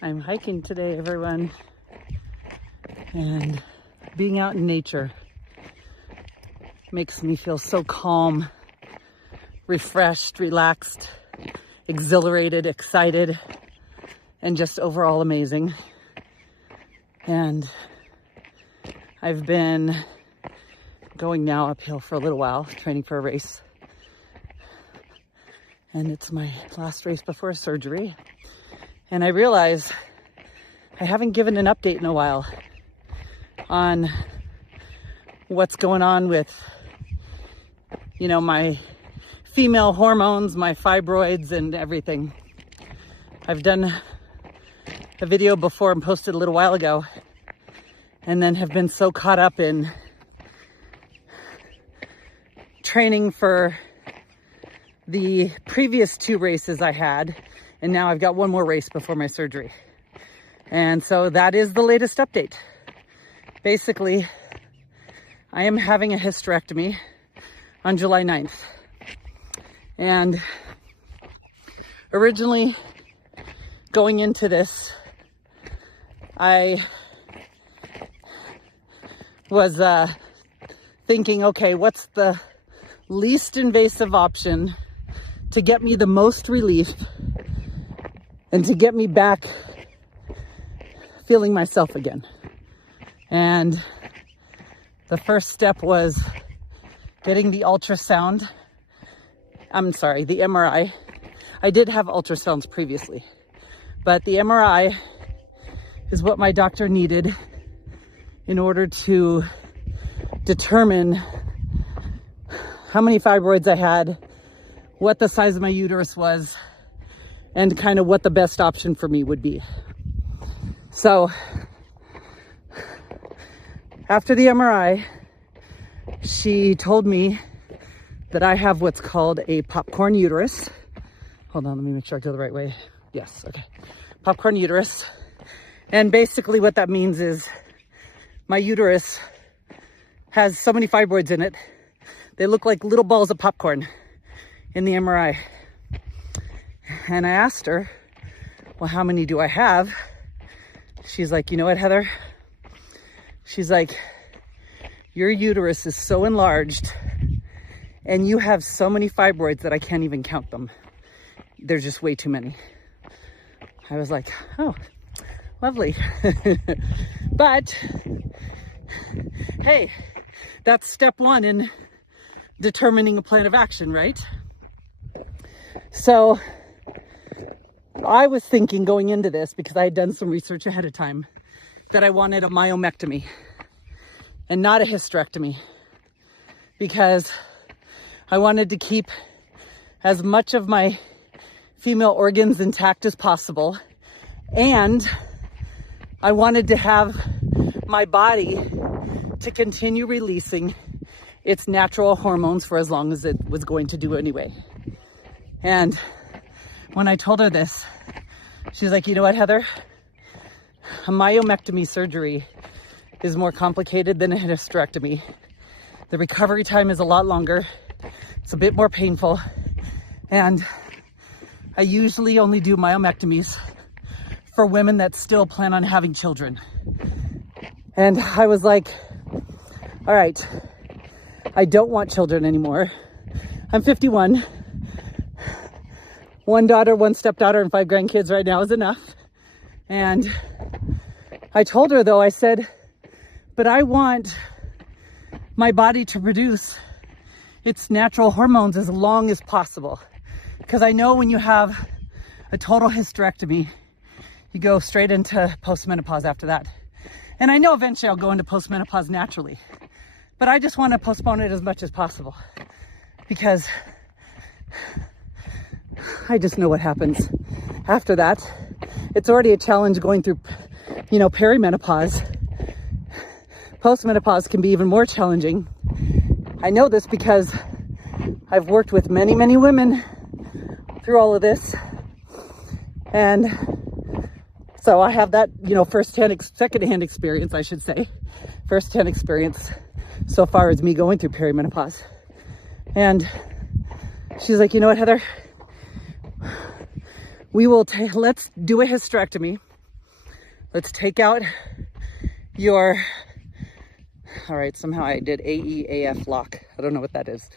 I'm hiking today, everyone, and being out in nature makes me feel so calm, refreshed, relaxed, exhilarated, excited, and just overall amazing. And I've been going now uphill for a little while, training for a race. And it's my last race before surgery. And I realize I haven't given an update in a while on what's going on with, my female hormones, my fibroids, and everything. I've done a video before and posted a little while ago, and then have been so caught up in training for the previous 2 races I had, and now I've got 1 more race before my surgery. And so that is the latest update. Basically, I am having a hysterectomy on July 9th. And originally going into this, I was thinking, okay, what's the least invasive option to get me the most relief and to get me back feeling myself again. And the first step was getting the ultrasound. The MRI. I did have ultrasounds previously, but the MRI is what my doctor needed in order to determine how many fibroids I had, what the size of my uterus was, and kind of what the best option for me would be. So after the MRI, she told me that I have what's called a popcorn uterus. Hold on, let me make sure I go the right way. Yes, okay. Popcorn uterus. And basically what that means is my uterus has so many fibroids in it. They look like little balls of popcorn in the MRI. And I asked her, well, how many do I have? She's like, you know what, Heather? She's like, your uterus is so enlarged and you have so many fibroids that I can't even count them. There's just way too many. I was like, oh, lovely. But hey, that's step 1 in determining a plan of action, right? So I was thinking going into this, because I had done some research ahead of time, that I wanted a myomectomy and not a hysterectomy, because I wanted to keep as much of my female organs intact as possible, and I wanted to have my body to continue releasing its natural hormones for as long as it was going to do anyway. And when I told her this, she's like, you know what, Heather? A myomectomy surgery is more complicated than a hysterectomy. The recovery time is a lot longer. It's a bit more painful. And I usually only do myomectomies for women that still plan on having children. And I was like, all right, I don't want children anymore. I'm 51. 1 daughter, 1 stepdaughter, and 5 grandkids right now is enough. And I told her, though, I said, but I want my body to produce its natural hormones as long as possible. Because I know when you have a total hysterectomy, you go straight into postmenopause after that. And I know eventually I'll go into postmenopause naturally. But I just want to postpone it as much as possible, because I just know what happens after that. It's already a challenge going through, perimenopause. Postmenopause can be even more challenging. I know this because I've worked with many, many women through all of this. And so I have that, secondhand experience, I should say. Firsthand experience so far as me going through perimenopause. And she's like, you know what, Heather? Let's do a hysterectomy. let's take out your, all right, somehow I did AEAF lock. I don't know what that is.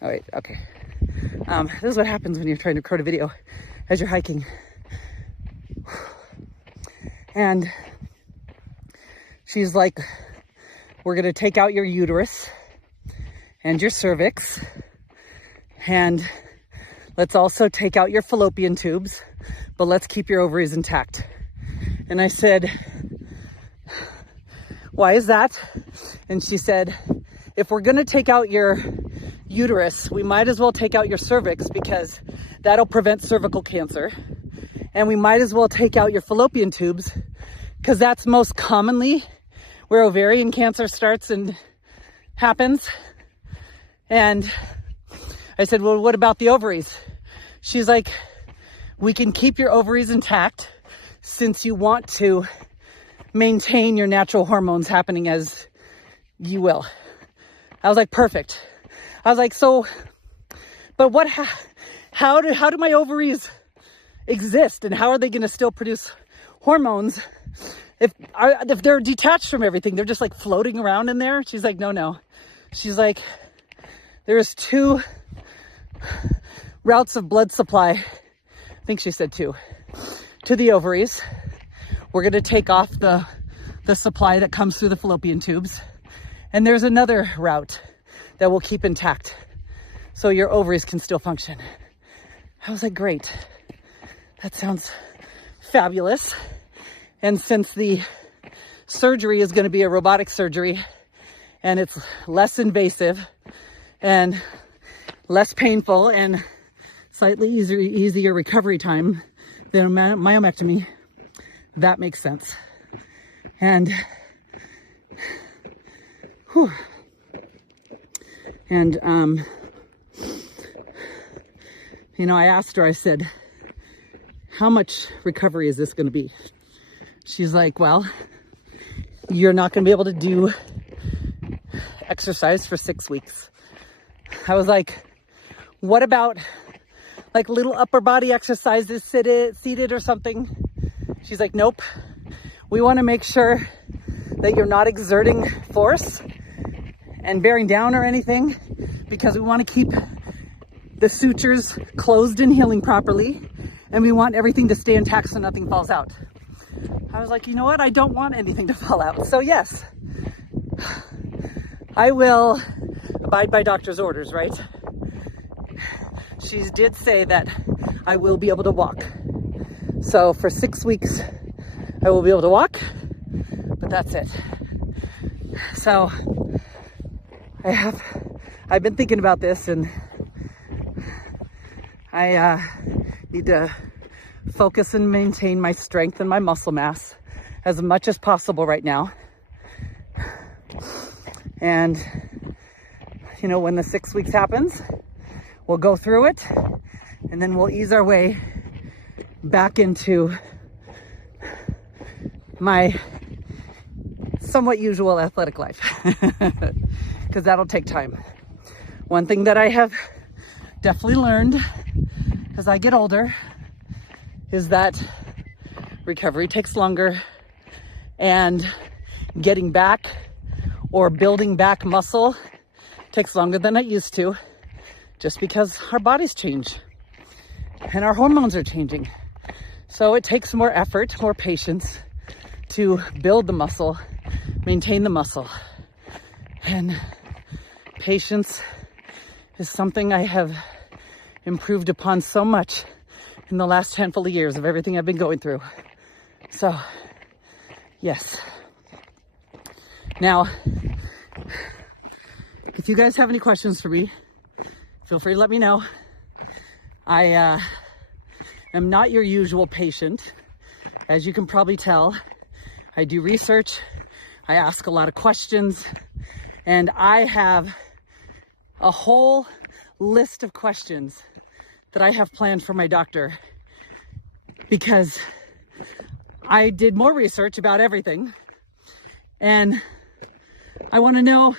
All right, okay. This is what happens when you're trying to record a video as you're hiking. And she's like, we're gonna take out your uterus and your cervix, and let's also take out your fallopian tubes, but let's keep your ovaries intact. And I said, why is that? And she said, if we're gonna take out your uterus, we might as well take out your cervix because that'll prevent cervical cancer. And we might as well take out your fallopian tubes because that's most commonly where ovarian cancer starts and happens. And I said, well, what about the ovaries? She's like, we can keep your ovaries intact since you want to maintain your natural hormones happening as you will. I was like, perfect. I was like, so, but what, how do my ovaries exist, and how are they going to still produce hormones if they're detached from everything? They're just like floating around in there. She's like, no. She's like, there's 2 routes of blood supply. I think she said 2 to the ovaries. We're going to take off the supply that comes through the fallopian tubes. And there's another route that will keep intact so your ovaries can still function. I was like, great. That sounds fabulous. And since the surgery is going to be a robotic surgery and it's less invasive and less painful and slightly easier recovery time than a myomectomy, that makes sense. And whew. And you know, I asked her, I said, how much recovery is this going to be? She's like, well, you're not going to be able to do exercise for 6 weeks. I was like, what about like little upper body exercises, seated or something? She's like, nope. We want to make sure that you're not exerting force and bearing down or anything, because we want to keep the sutures closed and healing properly, and we want everything to stay intact so nothing falls out. I was like, you know what? I don't want anything to fall out. So yes, I will abide by doctor's orders, right? She did say that I will be able to walk. So for 6 weeks, I will be able to walk, but that's it. So I've been thinking about this, and I need to focus and maintain my strength and my muscle mass as much as possible right now. And, you know, when the 6 weeks happens, we'll go through it, and then we'll ease our way back into my somewhat usual athletic life, because that'll take time. One thing that I have definitely learned as I get older is that recovery takes longer, and getting back or building back muscle takes longer than it used to, just because our bodies change and our hormones are changing. So it takes more effort, more patience to build the muscle, maintain the muscle. And patience is something I have improved upon so much in the last handful of years of everything I've been going through. So, yes. Now, if you guys have any questions for me, feel free to let me know. I am not your usual patient. As you can probably tell, I do research, I ask a lot of questions, and I have a whole list of questions that I have planned for my doctor, because I did more research about everything, and I want to know,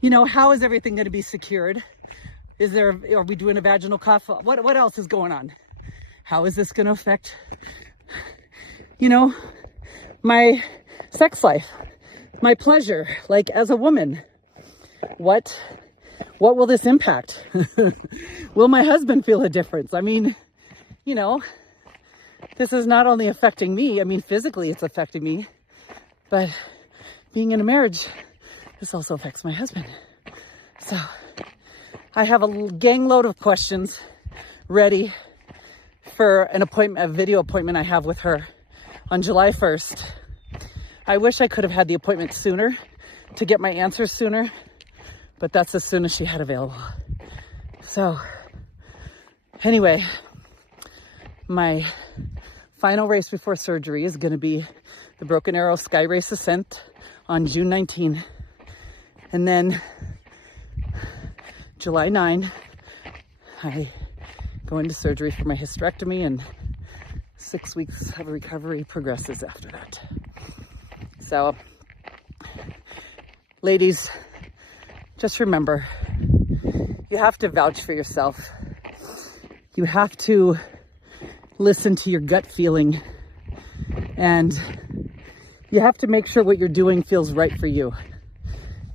you know, how is everything going to be secured? Are we doing a vaginal cuff? What else is going on? How is this going to affect, you know, my sex life, my pleasure, like as a woman. What will this impact? Will my husband feel a difference? I mean, you know, this is not only affecting me, I mean, physically it's affecting me, but being in a marriage, this also affects my husband. So I have a gang load of questions ready for an appointment, a video appointment I have with her on July 1st. I wish I could have had the appointment sooner to get my answers sooner, but that's as soon as she had available. So anyway, my final race before surgery is going to be the Broken Arrow Sky Race Ascent on June 19. And then July 9, I go into surgery for my hysterectomy, and 6 weeks of recovery progresses after that. So, ladies, just remember, you have to vouch for yourself. You have to listen to your gut feeling, and you have to make sure what you're doing feels right for you.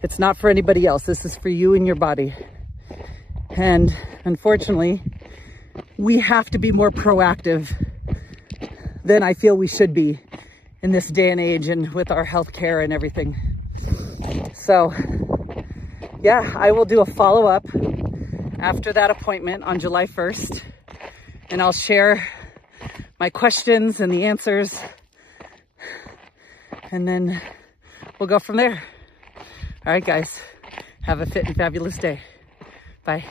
It's not for anybody else. This is for you and your body. And unfortunately, we have to be more proactive than I feel we should be in this day and age, and with our healthcare and everything. So yeah, I will do a follow-up after that appointment on July 1st, and I'll share my questions and the answers, and then we'll go from there. All right, guys, have a fit and fabulous day. Bye.